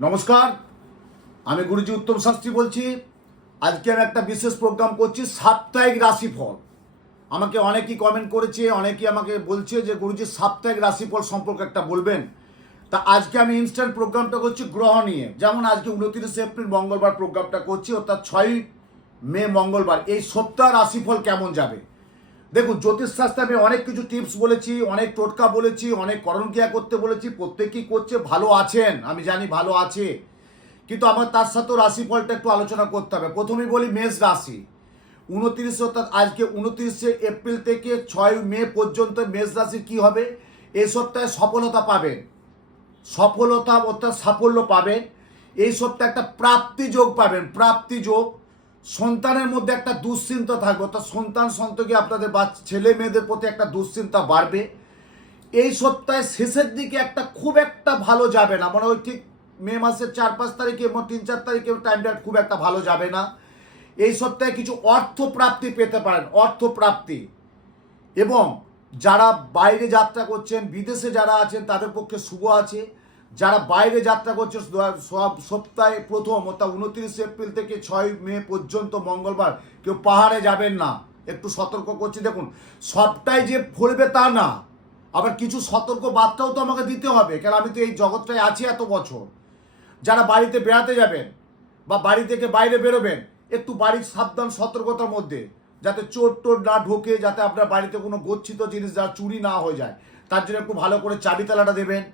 নমস্কার, আমি গুরুজি উত্তম শাস্ত্রী বলছি। আজকে আমি একটা বিশেষ প্রোগ্রাম করছি, সাপ্তাহিক রাশিফল। আমাকে অনেকেই কমেন্ট করেছে, অনেকেই আমাকে বলছে যে গুরুজি সাপ্তাহিক রাশিফল সম্পর্কে একটা বলবেন। তা আজকে আমি ইনস্ট্যান্ট প্রোগ্রামটা করছি গ্রহ নিয়ে। যেমন আজকে 29শে এপ্রিল মঙ্গলবার প্রোগ্রামটা করছি, অর্থাৎ 6ই মে মঙ্গলবার। এই সপ্তাহ রাশিফল কেমন যাবে দেখুন। জ্যোতিষশাস্ত্রে আমি অনেক কিছু টিপস বলেছি, অনেক টোটকা বলেছি, অনেক করণক্রিয়া করতে বলেছি। প্রত্যেকেই করছে, ভালো আছেন, আমি জানি ভালো আছে, কিন্তু আমার তার সাথেও রাশিফলটা একটু আলোচনা করতে হবে। প্রথমেই বলি মেষ রাশি। 29 অর্থাৎ আজকে 29শে এপ্রিল থেকে 6 মে পর্যন্ত মেষ রাশি কি হবে। এই সপ্তাহে সফলতা পাবেন, সফলতা অর্থাৎ সাফল্য পাবেন। এই সপ্তাহে একটা প্রাপ্তি যোগ পাবেন, প্রাপ্তি যোগ। সন্তানের মধ্যে একটা দুশ্চিন্তা থাকবে, অর্থাৎ সন্তান সন্ততি আপনাদের ছেলে মেয়েদের প্রতি একটা দুশ্চিন্তা বাড়বে। এই সপ্তাহে শেষের দিকে একটা খুব একটা ভালো যাবে না, মনে হয় ঠিক মে মাসের 4-5 তারিখে এবং 3-4 তারিখে টাইমটা খুব একটা ভালো যাবে না। এই সপ্তাহে কিছু অর্থ প্রাপ্তি পেতে পারেন, অর্থ প্রাপ্তি। এবং যারা বাইরে যাত্রা করছেন, বিদেশে যারা আছেন তাদের পক্ষে শুভ আছে। যারা বাইরে যাত্রা করছে সব সপ্তাহে প্রথম অর্থাৎ 29 এপ্রিল থেকে 6 মে পর্যন্ত মঙ্গলবার কেউ পাহাড়ে যাবেন না, একটু সতর্ক করছি। দেখুন, সবটাই যে ফলবে তা না, আবার কিছু সতর্ক বার্তাও তো আমাকে দিতে হবে, কারণ আমি তো এই জগৎটায় আছি এত বছর। যারা বাড়িতে বেড়াতে যাবেন বা বাড়ি থেকে বাইরে বেরোবেন, একটু বাড়ির সাবধান সতর্কতার মধ্যে, যাতে চোর টোর না ঢোকে, যাতে আপনার বাড়িতে কোনো গচ্ছিত জিনিস যা চুরি না হয়ে যায়, তার জন্য একটু ভালো করে চাবি তালাটা দেবেন।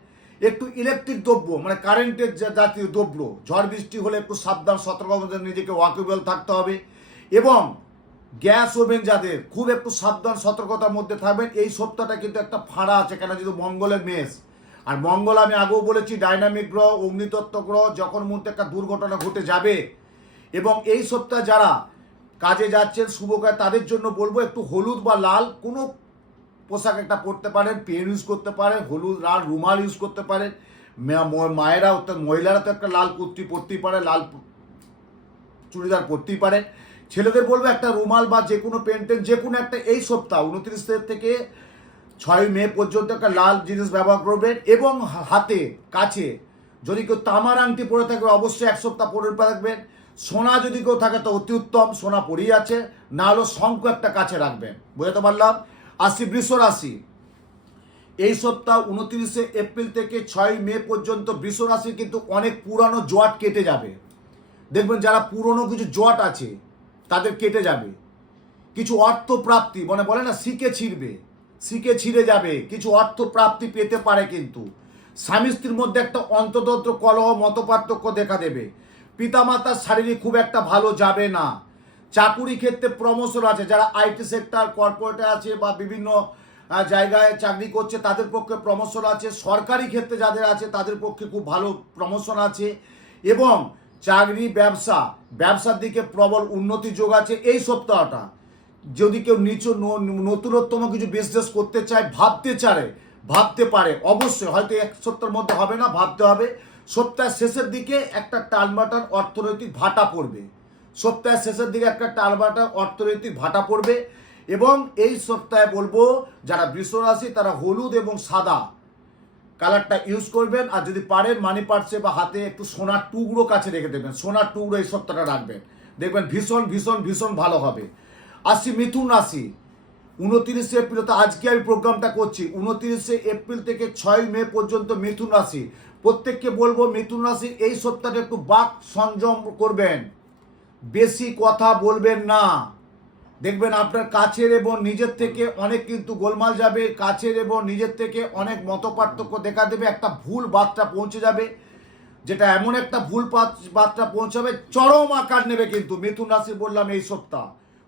একটু ইলেকট্রিক দ্রব্য মানে কারেন্টের জাতীয় দ্রব্য, ঝড় বৃষ্টি হলে একটু সাবধান সতর্কতার মধ্যে নিজেকে ওয়াকেবল থাকতে হবে। এবং গ্যাস ওভেন যাদের, খুব একটু সাবধান সতর্কতার মধ্যে থাকবেন। এই সপ্তাহটা কিন্তু একটা ফাঁড়া আছে, কেন যেহেতু মঙ্গলের মেষ। আর মঙ্গল আমি আগেও বলেছি ডাইনামিক গ্রহ, অগ্নিতত্ত্ব গ্রহ, যখন মুহূর্তে একটা দুর্ঘটনা ঘটে যাবে। এবং এই সপ্তাহে যারা কাজে যাচ্ছেন শুভ কাজ, তাদের জন্য বলবো একটু হলুদ বা লাল কোনো পোশাক একটা পরতে পারেন, পেন ইউজ করতে পারেন, হলুদ লাল রুমাল ইউজ করতে পারেন। মায়েরা অর্থাৎ মহিলারা তো একটা লাল কুর্তি পরতেই পারে, লাল চুড়িদার পরতেই পারে। ছেলেদের বলবো একটা রুমাল বা যে কোনো পেন্টেন যে কোনো একটা এই সপ্তাহ 29 থেকে 6 মে পর্যন্ত একটা লাল জিনিস ব্যবহার করবেন। এবং হাতে কাছে যদি কেউ তামার আংটি পরে থাকবে অবশ্যই এক সপ্তাহ পরে থাকবেন। সোনা যদি কেউ থাকে তো অতি উত্তম, সোনা পরেই আছে, না হলেও শঙ্খ একটা কাছে রাখবেন। বুঝতে পারলাম। আসি বৃষ রাশি। এই সপ্তাহ 29শে এপ্রিল থেকে 6 মে পর্যন্ত বৃষ রাশি কিন্তু অনেক পুরানো জট কেটে যাবে। দেখবেন যারা পুরনো কিছু জট আছে তাদের কেটে যাবে। কিছু অর্থ প্রাপ্তি মানে বলে না শিকে ছিঁড়বে, শিকে ছিঁড়ে যাবে, কিছু অর্থ প্রাপ্তি পেতে পারে। কিন্তু স্বামী স্ত্রীর মধ্যে একটা অন্ততন্ত্র কলহ মতপার্থক্য দেখা দেবে। পিতামাতার শারীরিক খুব একটা ভালো যাবে না। চাকুরি ক্ষেত্রে প্রমোশন আছে, যারা আইটি সেক্টর কর্পোরেটে আছে বা বিভিন্ন জায়গায় চাকরি করছে তাদের পক্ষে প্রমোশন আছে। সরকারি ক্ষেত্রে যাদের আছে তাদের পক্ষে খুব ভালো প্রমোশন আছে। এবং চাকরি ব্যবসার দিকে প্রবল উন্নতি যোগ আছে এই সপ্তাহটা। যদি কেউ নতুনতম কিছু বিজনেস করতে চায়, ভাবতে পারে অবশ্যই, হয়তো এক সপ্তাহের মধ্যে হবে না, ভাবতে হবে। সপ্তাহের শেষের দিকে একটা টালমাটাল অর্থনৈতিক ভাটা পড়বে, সপ্তাহের শেষের দিকে একটা টালমাটাল অর্থনৈতিক ভাটা পড়বে। এবং এই সপ্তাহে বলবো যারা বৃষ রাশি তারা হলুদ এবং সাদা কালারটা ইউজ করবেন। আর যদি পারেন মানি পার্সে বা হাতে একটু সোনার টুকরো কাছে রেখে দেবেন, সোনার টুকরো এই সপ্তাহটা রাখবেন, দেখবেন ভীষণ ভীষণ ভীষণ ভালো হবে। আসি মিথুন রাশি। 29শে এপ্রিল তো আজকে আমি প্রোগ্রামটা করছি, 29শে এপ্রিল থেকে 6 মে পর্যন্ত মিথুন রাশি। প্রত্যেককে বলবো মিথুন রাশি এই সপ্তাহে একটু বাক সংযম করবেন, বেশি কথা বলবেন না। দেখবেন আপনার কাছের এবং নিজের থেকে অনেক কিন্তু গোলমাল যাবে, কাছের এবং নিজের থেকে অনেক মতপার্থক্য দেখা দেবে, একটা ভুল বার্তা পৌঁছে যাবে, যেটা এমন একটা ভুল বার্তা পৌঁছাবে চরম আকার নেবে। কিন্তু মিথুন রাশি বললাম এই সপ্তাহ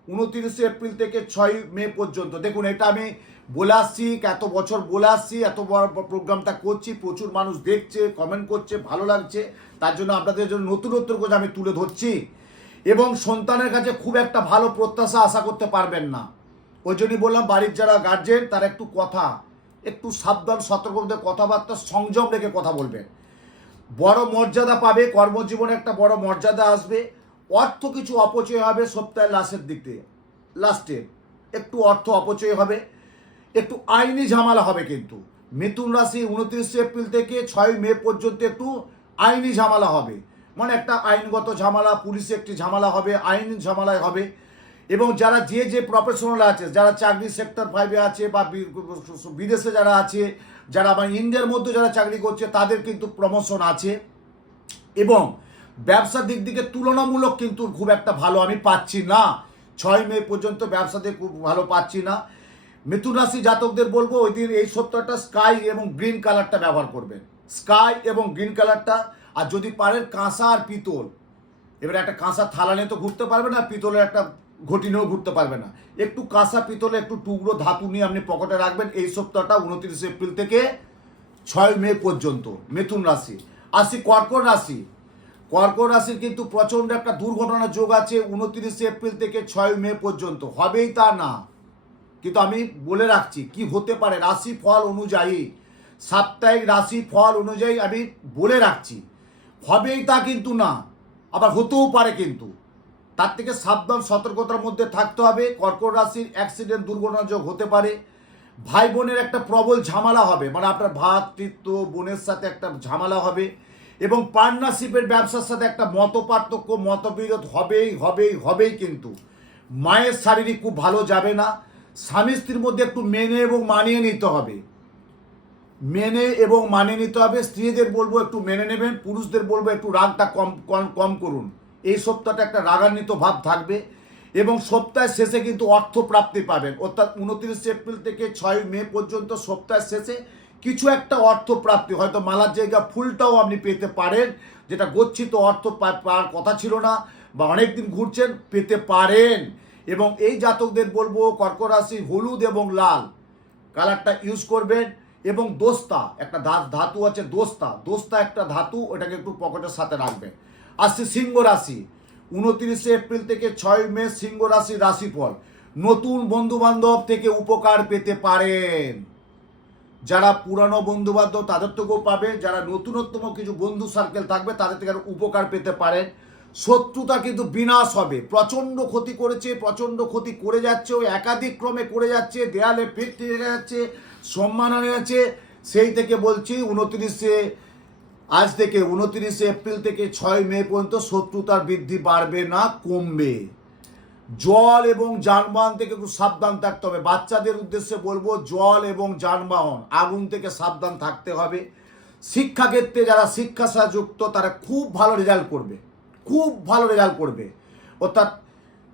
29শে এপ্রিল থেকে 6 মে পর্যন্ত। দেখুন এটা আমি বলে আসছি, এত বছর বলে আসছি, এত বড় প্রোগ্রামটা করছি, প্রচুর মানুষ দেখছে, কমেন্ট করছে, ভালো লাগছে, তার জন্য আপনাদের জন্য নতুনত্ব করে আমি তুলে ধরছি। এবং সন্তানের কাছে খুব একটা ভালো প্রত্যাশা আশা করতে পারবেন না। ওই জন্যই বললাম বাড়ির যারা গার্জেন তারা একটু সাবধান সতর্কতার কথাবার্তা সংযম রেখে কথা বলবেন। বড় মর্যাদা পাবে, কর্মজীবনে একটা বড় মর্যাদা আসবে। অর্থ কিছু অপচয় হবে সপ্তাহের লাস্টে একটু অর্থ অপচয় হবে, একটু আইনি ঝামেলা হবে। কিন্তু মিথুন রাশি 29শে এপ্রিল থেকে 6 মে পর্যন্ত একটু আইনি ঝামেলা হবে, মানে একটা আইনগত ঝামেলা, পুলিশে একটি ঝামেলা হবে, আইনি ঝামেলায় হবে। এবং যারা যে প্রফেশনাল আছে, যারা চাকরি সেক্টর 5-এ আছে বা বিদেশে যারা আছে, যারা আমার ইন্ডিয়ার মধ্যে যারা চাকরি করছে, তাদের কিন্তু প্রমোশন আছে। এবং ব্যবসার দিক থেকে তুলনামূলক কিন্তু খুব একটা ভালো আমি পাচ্ছি না। 6 মে পর্যন্ত ব্যবসাতে খুব ভালো পাচ্ছি না। মিথুন রাশি জাতকদের বলবো ওই দিন এই সপ্তাহটা স্কাই এবং গ্রিন কালারটা ব্যবহার করবেন, স্কাই এবং গ্রিন কালারটা। আর যদি পারেন কাঁসা আর পিতল, এবারে একটা কাঁসা থালা নিয়ে তো ঘুরতে পারবে না, পিতলের একটা ঘটি নিয়েও ঘুরতে পারবে না, একটু কাঁসা পিতলে একটু টুকরো ধাতু নিয়ে আপনি পকেটে রাখবেন এই সপ্তাহটা 29 এপ্রিল থেকে 6 মে পর্যন্ত। মিথুন রাশি। আসি কর্কট রাশি। কর্কট রাশির কিন্তু প্রচণ্ড একটা দুর্ঘটনার যোগ আছে 29 এপ্রিল থেকে 6 মে পর্যন্ত। হবেই তা না, কিন্তু আমি বলে রাখছি কি হতে পারে রাশি ফল অনুযায়ী, সাপ্তাহিক রাশি ফল অনুযায়ী আমি বলে রাখছি। হবেই তা কিন্তু না, আবার হতেও পারে, কিন্তু তার থেকে সাবধান সতর্কতার মধ্যে থাকতে হবে। কর্কট রাশির অ্যাক্সিডেন্ট দুর্ঘটনা যোগ হতে পারে। ভাই বোনের একটা প্রবল ঝামেলা হবে, মানে আপনার ভ্রাতৃত্ব বোনের সাথে একটা ঝামেলা হবে। এবং পার্টনারশিপের ব্যবসার সাথে একটা মতপার্থক্য মতবিরোধ হবেই। কিন্তু মায়ের শারীরিক খুব ভালো যাবে না। স্বামী স্ত্রীর মধ্যে একটু মেনে এবং মানিয়ে নিতে হবে, স্ত্রীদের বলবো একটু মেনে নেবেন, পুরুষদের বলবো একটু রাগটা কম করুন। এই সপ্তাহটা একটা রাগান্বিত ভাব থাকবে। এবং সপ্তাহের শেষে কিন্তু অর্থ প্রাপ্তি পাবেন, অর্থাৎ 29 এপ্রিল থেকে 6 মে পর্যন্ত সপ্তাহের শেষে কিছু একটা অর্থ প্রাপ্তি, হয়তো মালার জায়গা ফুলটাও আপনি পেতে পারেন, যেটা গচ্ছিত অর্থ পাওয়ার কথা ছিল না বা অনেকদিন ঘুরছেন, পেতে পারেন। এবং এই জাতকদের বলবো কর্কট রাশি হলুদ এবং লাল কালারটা ইউজ করবেন। এবং দোস্তা একটা ধাতু আছে, দোস্তা একটা ধাতু, ওটাকে একটু পকেটের সাথে রাখবেন। আসছে সিংহ রাশি। 29 এপ্রিল থেকে 6 মে সিংহ রাশির রাশিফল। নতুন বন্ধু বান্ধব থেকে উপকার পেতে পারেন। যারা পুরানো বন্ধু বান্ধব তাদের থেকেও পাবে, যারা নতুনতম কিছু বন্ধু সার্কেল থাকবে তাদের থেকে উপকার পেতে পারেন। শত্রুতা কিন্তু বিনাশ হবে। প্রচণ্ড ক্ষতি করেছে, প্রচণ্ড ক্ষতি করে যাচ্ছে, ওই একাধিক ক্রমে করে যাচ্ছে, দেয়ালে পিঠ থেকে যাচ্ছে, সম্মান হারিয়ে যাচ্ছে। সেই থেকে বলছি আজ থেকে 29 এপ্রিল থেকে 6 মে পর্যন্ত শত্রুতার বৃদ্ধি বাড়বে না, কমবে। জল এবং যানবাহন থেকে একটু সাবধান থাকতে হবে। বাচ্চাদের উদ্দেশ্যে বলবো জল এবং যানবাহন আগুন থেকে সাবধান থাকতে হবে। শিক্ষাক্ষেত্রে যারা শিক্ষার সাথে যুক্ত তারা খুব ভালো রেজাল্ট করবে, অর্থাৎ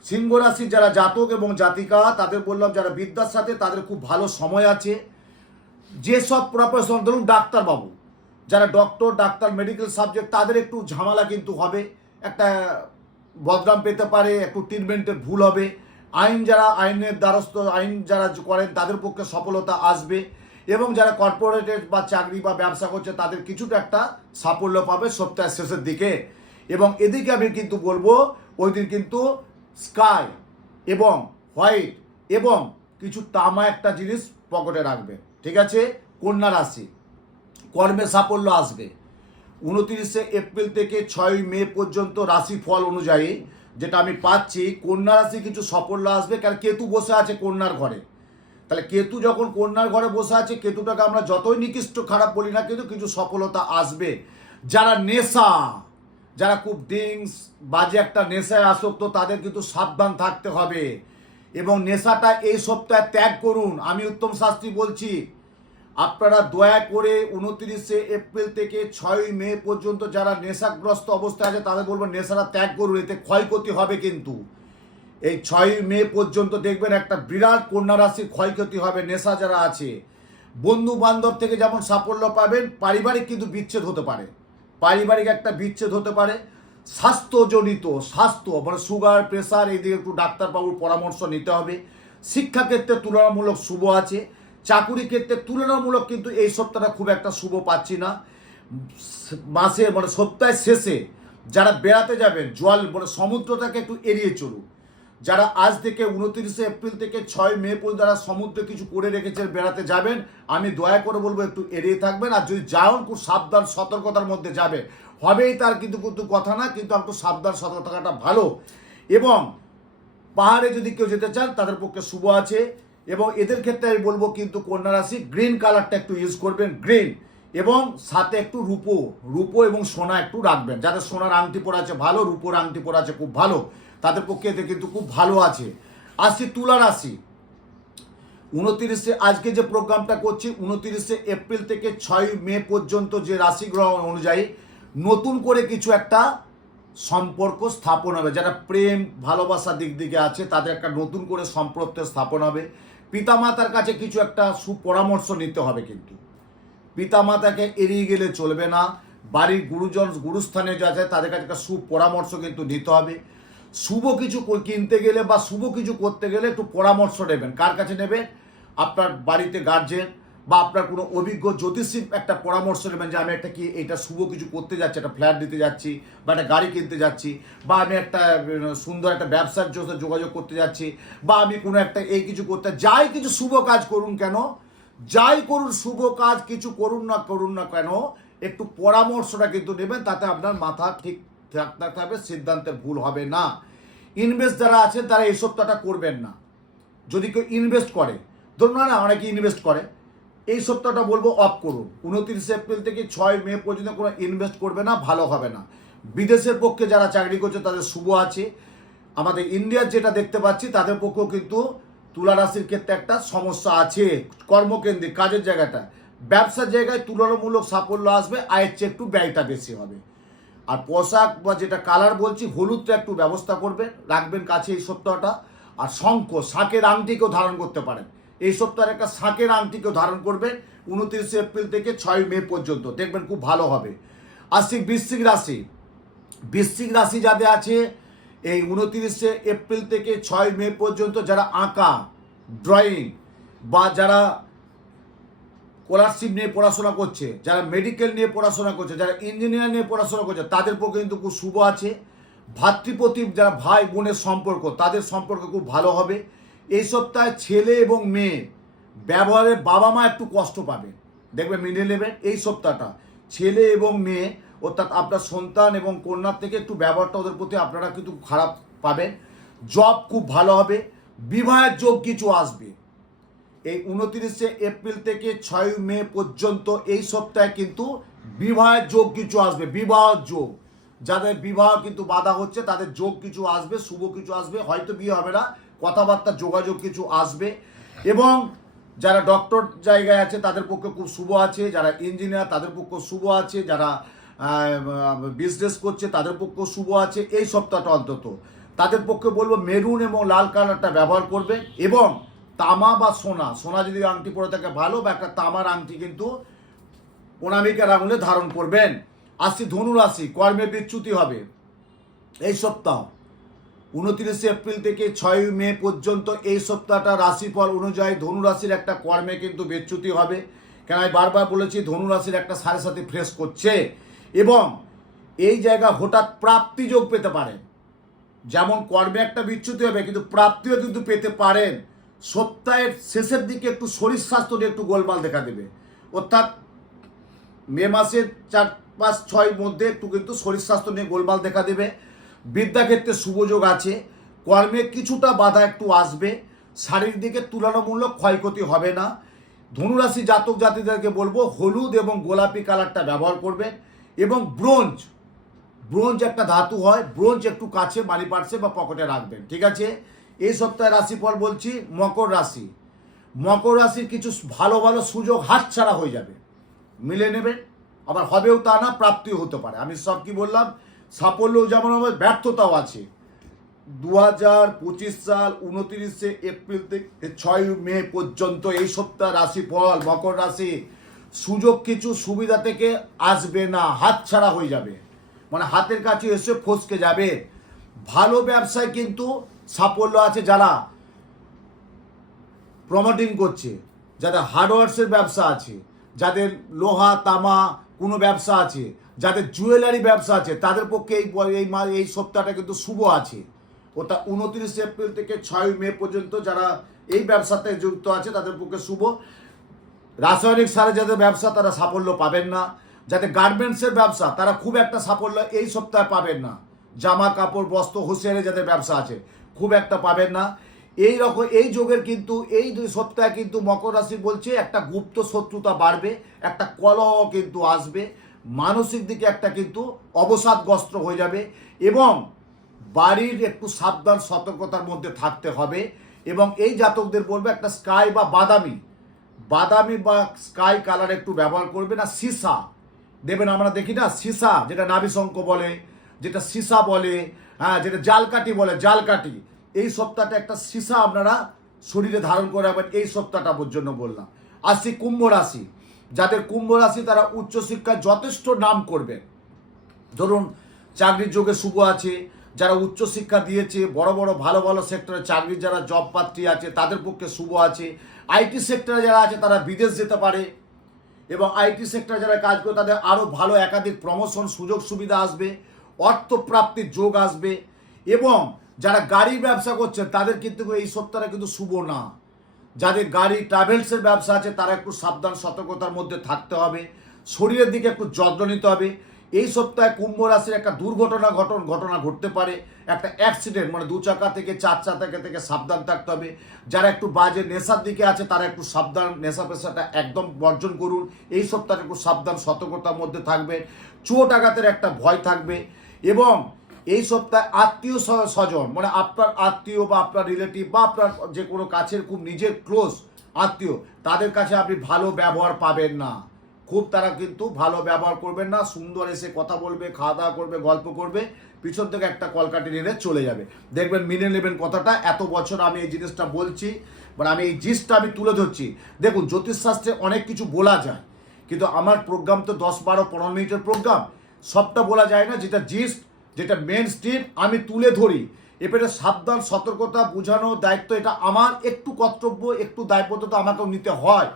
সিংহ রাশির যারা জাতক এবং জাতিকা তাদের বললাম যারা বিদ্যার সাথে তাদের খুব ভালো সময় আছে। যেসব প্রফেশন, ধরুন ডাক্তারবাবু, যারা ডাক্তার মেডিকেল সাবজেক্ট, তাদের একটু ঝামেলা কিন্তু হবে, একটা বদনাম পেতে পারে, একটু ট্রিটমেন্টের ভুল হবে। আইনের দ্বারস্থ যারা করেন তাদের পক্ষে সফলতা আসবে। এবং যারা কর্পোরেটের বা চাকরি বা ব্যবসা করছে তাদের কিছুটা একটা সাফল্য পাবে সপ্তাহের শেষের দিকে। এবং এদিকে আমি কিন্তু বলবো ওই দিন কিন্তু স্কাই এবং হোয়াইট এবং কিছু তামা একটা জিনিস পকেটে রাখবে, ঠিক আছে। কন্যা রাশি, কর্মে সাফল্য আসবে 29 এপ্রিল থেকে 6 মে পর্যন্ত রাশি ফল অনুযায়ী যেটা আমি পাচ্ছি। কন্যা রাশি কিছু সাফল্য আসবে, কারণ কেতু বসে আছে কন্যার ঘরে। তাহলে কেতু যখন কন্যার ঘরে বসে আছে, কেতুটাকে আমরা যতই নিকৃষ্ট খারাপ বলি না, কিন্তু কিছু সফলতা আসবে। যারা খুব ড্রিঙ্কস বাজে একটা নেশায় আসক্ত তাদের কিন্তু সাবধান থাকতে হবে। এবং নেশাটা এই সপ্তাহে ত্যাগ করুন। আমি উত্তম শাস্ত্রী বলছি, আপনারা দয়া করে 29 এপ্রিল থেকে 6 মে পর্যন্ত যারা নেশাগ্রস্ত অবস্থায় আছে তাদের বলবো নেশাটা ত্যাগ করুন, এতে ক্ষয়ক্ষতি হবে। কিন্তু এই 6 মে পর্যন্ত দেখবেন একটা বিরাট কন্যা রাশির ক্ষয়ক্ষতি হবে। নেশা যারা আছে, বন্ধু বান্ধব থেকে যেমন সাফল্য পাবেন, পারিবারিক কিন্তু বিচ্ছেদ হতে পারে, পারিবারিক একটা বিচ্ছেদ হতে পারে। স্বাস্থ্যজনিত মানে সুগার প্রেশার, এই দিকে একটু ডাক্তারবাবুর পরামর্শ নিতে হবে। শিক্ষাক্ষেত্রে তুলনামূলক শুভ আছে, চাকুরি ক্ষেত্রে তুলনামূলক কিন্তু এই সপ্তাহটা খুব একটা শুভ পাচ্ছি না। মাসে মানে সপ্তাহের শেষে যারা বেড়াতে যাবেন, সমুদ্রটাকে একটু এড়িয়ে চলুন। যারা আজ থেকে 29 এপ্রিল থেকে 6 মে পর্যন্ত যারা সমুদ্রে কিছু করে রেখেছেন বেড়াতে যাবেন, আমি দয়া করে বলবো একটু এড়িয়ে থাকবেন। আর যদি যান খুব সাবধান সতর্কতার মধ্যে যাবে, হবেই তার কিন্তু কথা না, কিন্তু একটু সাবধান সতর্ক থাকাটা ভালো। এবং পাহাড়ে যদি কেউ যেতে চান তাদের পক্ষে শুভ আছে। এবং এদের ক্ষেত্রে আমি বলবো কিন্তু কন্যা রাশি গ্রিন কালারটা একটু ইউজ করবেন, গ্রিন। এবং সাথে একটু রূপো এবং সোনা একটু রাখবেন। যাদের সোনার আংটি পরা আছে ভালো, রূপোর আংটি পরা আছে খুব ভালো, তাদের পক্ষে এতে কিন্তু খুব ভালো আছে। আসছি তুলা রাশি। 29 আজকে যে প্রোগ্রামটা করছি 29 এপ্রিল থেকে 6 মে পর্যন্ত যে রাশি গ্রহ অনুযায়ী নতুন করে কিছু একটা সম্পর্ক স্থাপন হবে। যারা প্রেম ভালোবাসার দিক দিকে আছে তাদের একটা নতুন করে সম্পর্ক স্থাপন হবে। পিতামাতার কাছে কিছু একটা সুপরামর্শ নিতে হবে, কিন্তু পিতামাতাকে এড়িয়ে গেলে চলবে না। বাড়ির গুরুস্থানে যা আছে তাদের কাছে একটা সুপরামর্শ কিন্তু নিতে হবে। শুভ কিছু কিনতে গেলে বা শুভ কিছু করতে গেলে একটু পরামর্শ নেবেন। কার কাছে নেবেন? আপনার বাড়িতে গার্জেন বা আপনার কোনো অভিজ্ঞ জ্যোতিষীর একটা পরামর্শ নেবেন যে আমি একটা এইটা শুভ কিছু করতে যাচ্ছি, একটা ফ্ল্যাট দিতে যাচ্ছি বা একটা গাড়ি কিনতে যাচ্ছি, বা আমি একটা সুন্দর একটা ব্যবসার সাথে যোগাযোগ করতে যাচ্ছি, বা আমি কোনো একটা এই কিছু করতে, যাই কিছু শুভ কাজ করুন কেন, যাই করুন শুভ কাজ কিছু করুন না কেন, একটু পরামর্শটা কিন্তু নেবেন, তাতে আপনার মাথা ঠিক থাকতে হবে, সিদ্ধান্তের ভুল হবে না। ইনভেস্ট যারা আছে তারা এই সপ্তাহটা করবেন না। যদি কেউ ইনভেস্ট করে, ধরুন না অনেকে ইনভেস্ট করে, এই সপ্তাহটা বলবো অফ করুন। 29 এপ্রিল থেকে 6 মে পর্যন্ত কোনো ইনভেস্ট করবে না, ভালো হবে না। বিদেশের পক্ষে যারা চাকরি করছে তাদের শুভ আছে। আমাদের ইন্ডিয়ার যেটা দেখতে পাচ্ছি তাদের পক্ষেও কিন্তু তুলা রাশির ক্ষেত্রে একটা সমস্যা আছে। কর্মকেন্দ্রিক কাজের জায়গাটা, ব্যবসার জায়গায় তুলনামূলক সাফল্য আসবে, আয়ের চেয়ে একটু ব্যয়টা বেশি হবে। আর পোশাক বা যেটা কালার বলছি হলুদটা একটু ব্যবস্থা করবেন, রাখবেন কাছে এই সপ্তাহটা। আর শাঁখের আংটিকেও ধারণ করতে পারেন, এই সপ্তাহের একটা শাঁখের আংটিকেও ধারণ করবেন 29 এপ্রিল থেকে 6 মে পর্যন্ত, দেখবেন খুব ভালো হবে। আসছি বৃশ্চিক রাশি। বৃশ্চিক রাশি যাদের আছে এই 29 এপ্রিল থেকে 6 মে পর্যন্ত, যারা আঁকা, ড্রয়িং বা যারা স্কলারশিপ নিয়ে পড়াশোনা করছে, যারা মেডিকেল নিয়ে পড়াশোনা করছে, যারা ইঞ্জিনিয়ার নিয়ে পড়াশোনা করছে, তাদের পক্ষে কিন্তু খুব শুভ আছে। ভাতৃপ্রতিম যারা ভাই বোনের সম্পর্ক, তাদের সম্পর্ক খুব ভালো হবে। এই সপ্তাহে ছেলে এবং মেয়ে ব্যবহারে বাবা মা একটু কষ্ট পাবে, দেখবে মেনে নেবেন। এই সপ্তাহটা ছেলে এবং মেয়ে অর্থাৎ আপনার সন্তান এবং কন্যার থেকে একটু ব্যবহারটা ওদের প্রতি আপনারা কিন্তু খারাপ পাবেন। জব খুব ভালো হবে। বিবাহের যোগ কিছু আসবে এই 29 এপ্রিল থেকে 6 মে পর্যন্ত, এই সপ্তাহে কিন্তু বিবাহের যোগ কিছু আসবে। বিবাহ যোগ, যাদের বিবাহ কিন্তু বাধা হচ্ছে তাদের যোগ কিছু আসবে, শুভ কিছু আসবে। হয়তো বিয়ে হবে না, কথাবার্তা যোগাযোগ কিছু আসবে। এবং যারা ডক্টর জায়গায় আছে তাদের পক্ষে খুব শুভ আছে, যারা ইঞ্জিনিয়ার তাদের পক্ষে শুভ আছে, যারা বিজনেস করছে তাদের পক্ষে শুভ আছে। এই সপ্তাহটা অন্তত তাদের পক্ষে বলবো মেরুন এবং লাল কালারটা ব্যবহার করবে। এবং তামা বা সোনা যদি আংটি পরে থাকে ভালো, বা একটা তামার আংটি কিন্তু অনামিকার আঙুলে ধারণ করবেন। আসছি ধনু রাশি। কর্মে বিচ্যুতি হবে এই সপ্তাহ 29 এপ্রিল থেকে 6 মে পর্যন্ত। এই সপ্তাহটা রাশিফল অনুযায়ী ধনু রাশির একটা কর্মে কিন্তু বিচ্যুতি হবে। কেন আমি বারবার বলেছি ধনু রাশির একটা 7.5 ফ্রেশ করছে, এবং এই জায়গা হঠাৎ প্রাপ্তি যোগ পেতে পারেন। যেমন কর্মে একটা বিচ্যুতি হবে, কিন্তু প্রাপ্তিও কিন্তু পেতে পারেন। সপ্তাহের শেষের দিকে একটু শরীর স্বাস্থ্য নিয়ে একটু গোলমাল দেখা দেবে, অর্থাৎ মে মাসের 4, 5, 6 মধ্যে একটু কিন্তু শরীর স্বাস্থ্য নিয়ে গোলমাল দেখা দেবে। বিদ্যাক্ষেত্রে শুভযোগ আছে। কর্মে কিছুটা বাধা একটু আসবে, শারীরিক দিকে তুলনামূলক ক্ষয়ক্ষতি হবে না। ধনুরাশি জাতক জাতিদেরকে বলবো হলুদ এবং গোলাপি কালারটা ব্যবহার করবেন। এবং ব্রোঞ্জ একটা ধাতু হয়, ব্রোঞ্জ একটু কাছে মানি পার্সে বা পকেটে রাখবেন, ঠিক আছে। এই সপ্তাহে রাশিফল বলছি মকর রাশি। মকর রাশির কিছু ভালো ভালো সুযোগ হাতছাড়া হয়ে যাবে, মিলে নেবেন। আবার হবেও তা না, প্রাপ্তিও হতে পারে। আমি সব কি বললাম, সাফল্যও যেমন হবে ব্যর্থতাও আছে। 2025 সাল 29 এপ্রিল থেকে 6 মে পর্যন্ত এই সপ্তাহ রাশিফল মকর রাশি। সুযোগ কিছু সুবিধা থেকে আসবে না, হাতছাড়া হয়ে যাবে, মানে হাতের কাছে এসে ফসকে যাবে। ভালো ব্যবসায় কিন্তু সাফল্য আছে, যারা প্রমোটিং করছে, যাদের হার্ডওয়ার্সের ব্যবসা আছে, যাদের লোহা তামা কোনো ব্যবসা আছে, যাদের জুয়েলারি ব্যবসা আছে, তাদের পক্ষে এই সপ্তাহটা কিন্তু শুভ আছে। ওটা 29 এপ্রিল থেকে 6 মে পর্যন্ত যারা এই ব্যবসাতে যুক্ত আছে তাদের পক্ষে শুভ। রাসায়নিক সারে যাদের ব্যবসা তারা সাফল্য পাবেন না। যাদের গার্মেন্টসের ব্যবসা তারা খুব একটা সাফল্য এই সপ্তাহে পাবেন না। জামা কাপড় বস্ত্র হোসিয়ারি যাদের ব্যবসা আছে খুব একটা পাবেন না। এই রকম এই যোগের কিন্তু এই 2 সপ্তাহে কিন্তু মকর রাশি বলছে একটা গুপ্ত শত্রুতা বাড়বে, একটা কলহ কিন্তু আসবে, মানসিক দিকে একটা কিন্তু অবসাদগ্রস্ত হয়ে যাবে এবং বাড়ির একটু সাবধান সতর্কতার মধ্যে থাকতে হবে। এবং এই জাতকদের বলবে একটা স্কাই বা বাদামি বা স্কাই কালার একটু ব্যবহার করবে না, সীসা দেবেন। আমরা দেখি না সীসা, যেটা নাভিশঙ্খ বলে, যেটা সীসা বলে, হ্যাঁ, যেটা জালকাঠি বলে, জালকাঠি। এই সপ্তাহটা একটা সীসা আপনারা শরীরে ধারণ করে রাখবেন, এই সপ্তাহটা জন্য বললাম। আসি কুম্ভ রাশি, যাদের কুম্ভ রাশি তারা উচ্চশিক্ষায় যথেষ্ট নাম করবে। ধরুন চাকরির যোগে শুভ আছে, যারা উচ্চশিক্ষা দিয়েছে, বড় বড় ভালো ভালো সেক্টরে চাকরির যারা জব প্রার্থী আছে তাদের পক্ষে শুভ আছে। আইটি সেক্টরে যারা আছে তারা বিদেশ যেতে পারে এবং আইটি সেক্টরে যারা কাজ করে তাদের আরও ভালো একাধিক প্রমোশন সুযোগ সুবিধা আসবে, অর্থপ্রাপ্তির যোগ আসবে। এবং যারা গাড়ি ব্যবসা করছেন তাদের কিন্তু এই সপ্তাহে কিন্তু শুভ না। যাদের গাড়ি ট্রাভেলসের ব্যবসা আছে তারা একটু সাবধান সতর্কতার মধ্যে থাকতে হবে, শরীরের দিকে একটু যত্ন নিতে হবে। এই সপ্তাহে কুম্ভ রাশির একটা ঘটনা ঘটতে পারে, একটা অ্যাক্সিডেন্ট, মানে 2 চাকা থেকে 4 চাকা থেকে সাবধান থাকতে হবে। যারা একটু বাজে নেশার দিকে আছে তারা একটু সাবধান, নেশা পেশাটা একদম বর্জন করুন। এই সপ্তাহে একটু সাবধান সতর্কতার মধ্যে থাকবে, চোট আঘাতের একটা ভয় থাকবে। এবং এই সপ্তাহে আত্মীয় স্বজন, মানে আপনার আত্মীয় বা আপনার রিলেটিভ বা আপনার যে কোনো কাছের খুব নিজের ক্লোজ আত্মীয়, তাদের কাছে আপনি ভালো ব্যবহার পাবেন না, খুব তারা কিন্তু ভালো ব্যবহার করবেন না। সুন্দর এসে কথা বলবে, খাওয়া দাওয়া করবে, গল্প করবে, পিছন থেকে একটা কলকাঠি নিয়ে চলে যাবে, দেখবেন মেনে নেবেন কথাটা। এত বছর আমি এই জিনিসটা বলছি, মানে আমি এই জিনিসটা আমি তুলে ধরছি। দেখুন জ্যোতিষশাস্ত্রে অনেক কিছু বলা যায়, কিন্তু আমার প্রোগ্রাম তো 10-12-15 মিনিটের প্রোগ্রাম, সবটা বলা যায় না। যেটা জিস্ট, যেটা মেন স্ট্রিম আমি তুলে ধরি, এবারে সাবধান সতর্কতা বোঝানোর দায়িত্ব এটা আমার, একটু কর্তব্য একটু দায়বদ্ধতা আমাকেও নিতে হয়।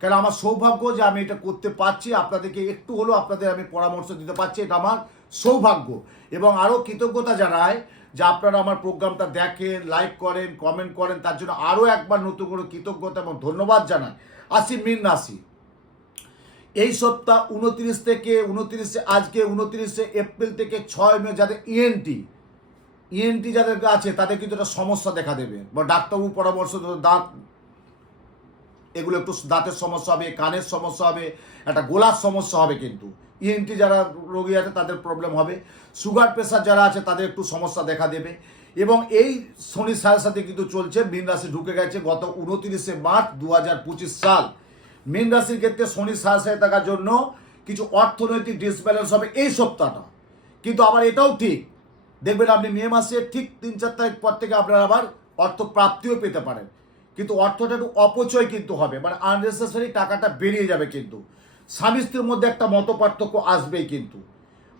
কারণ আমার সৌভাগ্য যে আমি এটা করতে পারছি, আপনাদেরকে একটু হলেও আপনাদের আমি পরামর্শ দিতে পারছি, এটা আমার সৌভাগ্য। এবং আরও কৃতজ্ঞতা জানাই যে আপনারা আমার প্রোগ্রামটা দেখেন, লাইক করেন, কমেন্ট করেন, তার জন্য আরও একবার নতুন করে কৃতজ্ঞতা এবং ধন্যবাদ জানাই। আসি মীন রাশি, এই সপ্তাহ 29 থেকে 29 এপ্রিল থেকে 6 মে যাদের ইএনটি যাদের আছে তাদের কিন্তু একটা সমস্যা দেখা দেবে, বা ডাক্তারবাবু পরামর্শ, দাঁত এগুলো একটু দাঁতের সমস্যা হবে, কানের সমস্যা হবে, একটা গোলার সমস্যা হবে। কিন্তু ইএনটি যারা রোগী আছে তাদের প্রবলেম হবে, সুগার প্রেশার যারা আছে তাদের একটু সমস্যা দেখা দেবে। এবং এই শনির সাথে কিন্তু চলছে, মীন রাশি ঢুকে গেছে গত 29 মার্চ 2025 সাল। মীন রাশির ক্ষেত্রে শনির সাথে থাকার জন্য কিছু অর্থনৈতিক ডিসব্যালেন্স হবে এই সপ্তাহটা। কিন্তু আবার এটাও ঠিক, দেখবেন আপনি মে মাসে ঠিক 3-4 তারিখ পর থেকে আপনারা আবার অর্থ প্রাপ্তিও পেতে পারেন, কিন্তু অর্থটা একটু অপচয় কিন্তু হবে, মানে আননেসেসারি টাকাটা বেরিয়ে যাবে। কিন্তু স্বামী স্ত্রীর মধ্যে একটা মত পার্থক্য আসবেই কিন্তু,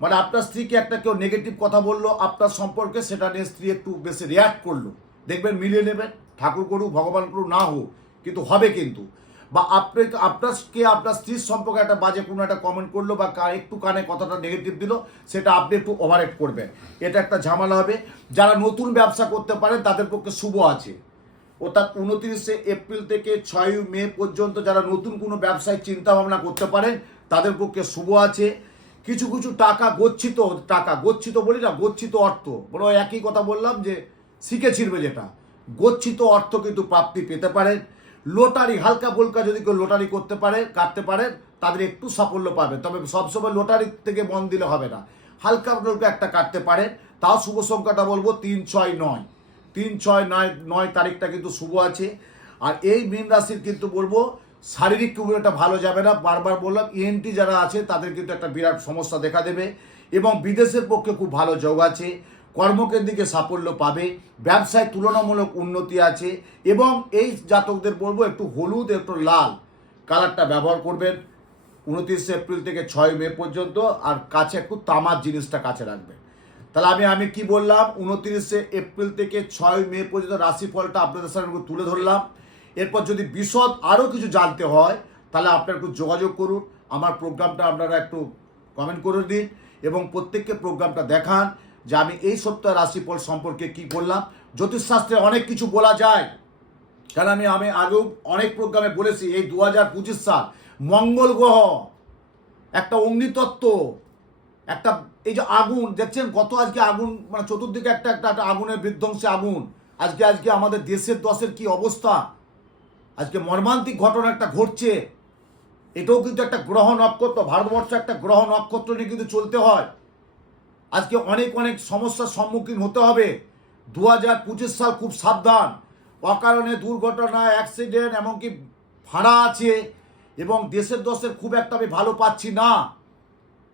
মানে আপনার স্ত্রীকে একটা কেউ নেগেটিভ কথা বললো আপনার সম্পর্কে, সেটা নিয়ে স্ত্রী একটু বেশি রিয়াক্ট করলো, দেখবেন মিলিয়ে নেবেন, ঠাকুর করুক ভগবান করুক না হোক কিন্তু হবে। কিন্তু বা আপনার স্ত্রীর সম্পর্কে একটা বাজে কোনো একটা কমেন্ট করলো বা একটু কানে কথাটা নেগেটিভ দিল, সেটা আপনি একটু ওভাররেট করবেন, এটা একটা ঝামেলা হবে। যারা নতুন ব্যবসা করতে পারেন তাদের পক্ষে শুভ আছে, অর্থাৎ 29 এপ্রিল থেকে 6 মে পর্যন্ত যারা নতুন কোনো ব্যবসায় চিন্তা ভাবনা করতে পারেন তাদের পক্ষে শুভ আছে। কিছু গচ্ছিত বলি না, গচ্ছিত অর্থ, বড় একই কথা বললাম যে শিখেছিলবে, যেটা গচ্ছিত অর্থ কিন্তু প্রাপ্তি পেতে পারেন। লটারি হালকা ফুলকা যদি কেউ লটারি কাটতে পারেন তাদের একটু সাফল্য পাবে, তবে সবসময় লটারি থেকে মন দিলে হবে না, হালকা ফুলকা একটা কাটতে পারেন। তাও শুভ সংখ্যাটা বলবো 3-6-9 তারিখটা কিন্তু শুভ আছে। আর এই মীন রাশির কিন্তু বলবো শারীরিক খুব একটা ভালো যাবে না, বারবার বললাম ইএনটি যারা আছে তাদের কিন্তু একটা বিরাট সমস্যা দেখা দেবে। এবং বিদেশের পক্ষে খুব ভালো যোগ আছে, কর্মকেন্দ্রিকে সাফল্য পাবে, ব্যবসায় তুলনামূলক উন্নতি আছে। এবং এই জাতকদের বলবো একটু হলুদ একটু লাল কালারটা ব্যবহার করবেন 29 এপ্রিল থেকে 6 মে পর্যন্ত, আর কাছে একটু তামার জিনিসটা কাছে রাখবেন। তাহলে আমি কি বললাম, 29 এপ্রিল থেকে 6 মে পর্যন্ত রাশিফলটা আপনাদের সামনে তুলে ধরলাম। এরপর যদি বিশদ আরও কিছু জানতে হয় তাহলে আপনারা একটু যোগাযোগ করুন, আমার প্রোগ্রামটা আপনারা একটু কমেন্ট করে দিন এবং প্রত্যেককে প্রোগ্রামটা দেখান যে আমি এই সপ্তাহ রাশিফল সম্পর্কে কি বললাম। জ্যোতিষশাস্ত্রে অনেক কিছু বলা যায়, কারণ আমি আগেও অনেক প্রোগ্রামে বলেছি এই 2025 সাল মঙ্গল গ্রহ একটা অগ্নিতত্ত্ব, একটা এই যে আগুন দেখছেন, আজকে আগুন, মানে চতুর্দিকে একটা আগুনের বিধ্বংসী আগুন, আজকে আমাদের দেশের দশের কি অবস্থা, আজকে মর্মান্তিক ঘটনা একটা ঘটছে। এটাও কিন্তু একটা গ্রহ নক্ষত্র, ভারতবর্ষ একটা গ্রহ নক্ষত্র নিয়ে কিন্তু চলতে হয়। আজকে অনেক অনেক সমস্যার সম্মুখীন হতে হবে। 2025 সাল খুব সাবধান, অকারণে দুর্ঘটনা, অ্যাক্সিডেন্ট, এমনকি ভাড়া আছে, এবং দেশের দশের খুব একটা আমি ভালো পাচ্ছি না।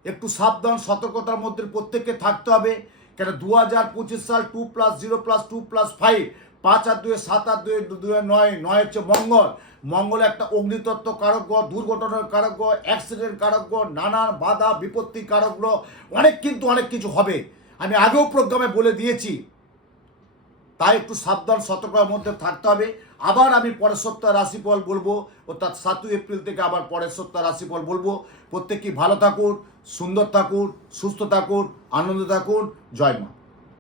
একটু সাবধান, সতর্কতার মধ্যে প্রত্যেককে থাকতে হবে। কেন 2025 সাল 2+0+2+5, 5 আর 2 7 আর 2 2 9, 9 হচ্ছে মঙ্গল। মঙ্গল একটা অগ্নিতত্ত্ব কারক গ্রহ, দুর্ঘটনার কারক গ্রহ, অ্যাক্সিডেন্ট কারক গ্রহ, নানা বাধা বিপত্তি কারক গ্রহ, অনেক কিছু হবে। আমি আগেও প্রোগ্রামে বলে দিয়েছি, তাই একটু সাবধান সতর্কতার মধ্যে থাকতে হবে। আবার আমি পরের সপ্তাহে রাশিফল বলবো, অর্থাৎ 7 এপ্রিল থেকে আবার পরের সপ্তাহে রাশিফল বলবো। প্রত্যেকেই ভালো থাকুন, সুন্দর থাকুন, সুস্থ থাকুন, আনন্দ থাকুন। জয় মা।